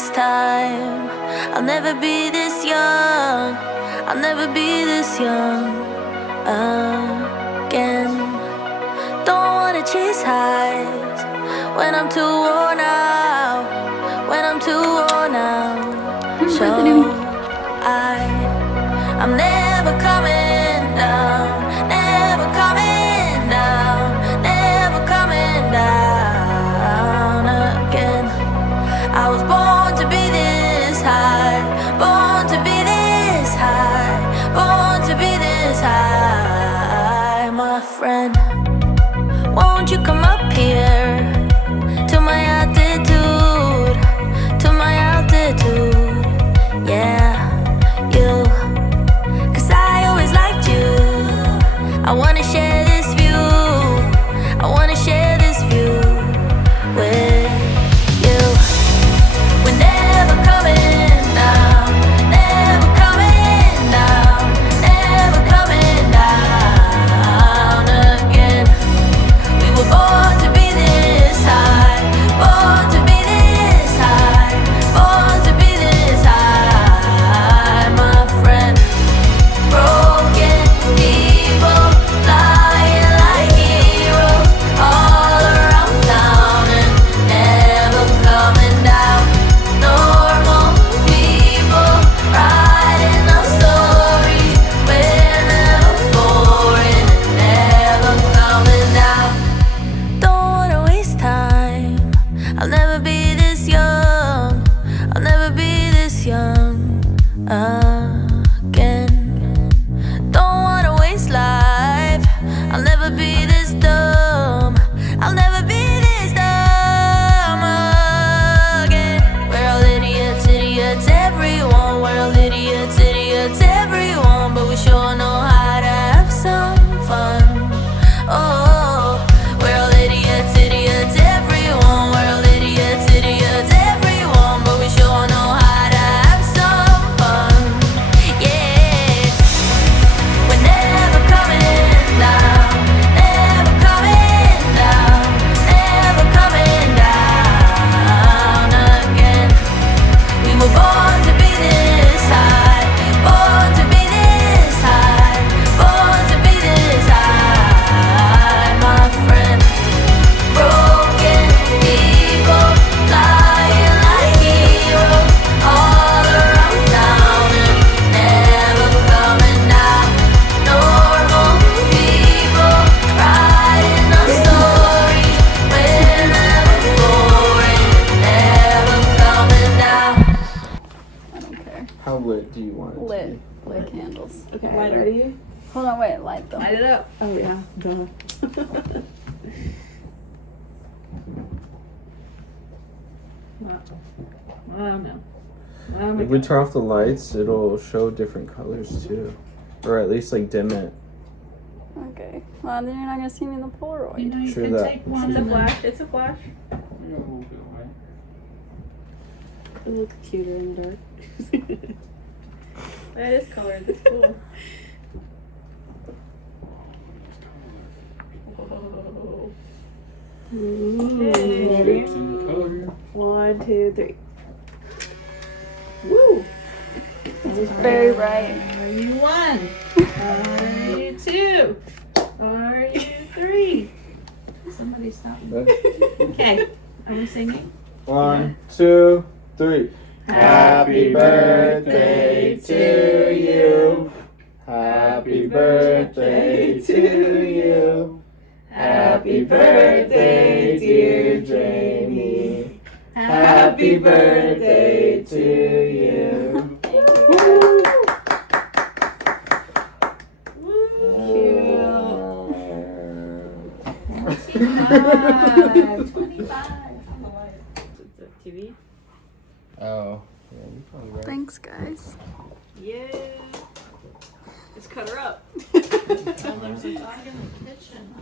waste time. I'll never be this young. I'll never be this young again. Don't wanna chase highs when I'm too worn out. When I'm too worn out. So I'm never coming down. Never coming down. Never coming down again. I was born to be this high. Born to be this high. Born to be this high, my friend. Won't you come up here to my altitude? To my altitude, yeah, you. 'Cause I always liked you. I wanna share this view. I wanna share this view with you. We're never coming down. Never coming down. Never coming down again. We were born to be this high. Born to be this high. Born to be this high, my friend. Broken people flying like heroes all around town and never coming down. Normal people writing our stories. We're never boring and never coming down. Don't wanna waste time. I'll never be this young. I'll never be this young again. Don't wanna waste life. I'll never be this dumb. I'll never be this dumb again. We're all idiots, idiots, everyone. We're all idiots, idiots, everyone. But we sure know how to have some fun. Oh, we're all idiots, idiots, everyone. We're all idiots, idiots, everyone. But we sure know how to have some fun. Yeah. We're never coming down. Never coming down. Never coming down again. We were born to be this high. Born to be this high. Born to be this high, my friend. Broken people flying like heroes all around town and never coming down. Normal people writing our stories. We're never boring, never coming down. I don't care. How lit do you want it to Lit. be? Lit candles. Okay, ready? Hold on, wait, light them. Light it up. Oh yeah, duh. Oh no. Oh my If we God. turn off the lights, it'll show different colors too. Or at least like dim it. Okay. Well, then you're not gonna see me in the You Polaroid. know you True can that. take one. True It's a that. flash. It's a flash. It looks cuter in the dark. That is colored. That's cool. Whoa. Okay. Ooh. 1, 2, 3. Woo! It's very bright. Are you 1? Are you 2? Are you 3? Somebody stop me. Okay. Are we singing? 1, 2, 3. Happy birthday to you. Happy birthday to you. Happy birthday, dear Jamie. Happy birthday to you. Woo! 25. TV. Oh, yeah, you probably right. Thanks, guys. Yeah. Let's cut her up. Oh, there's a dog in the kitchen.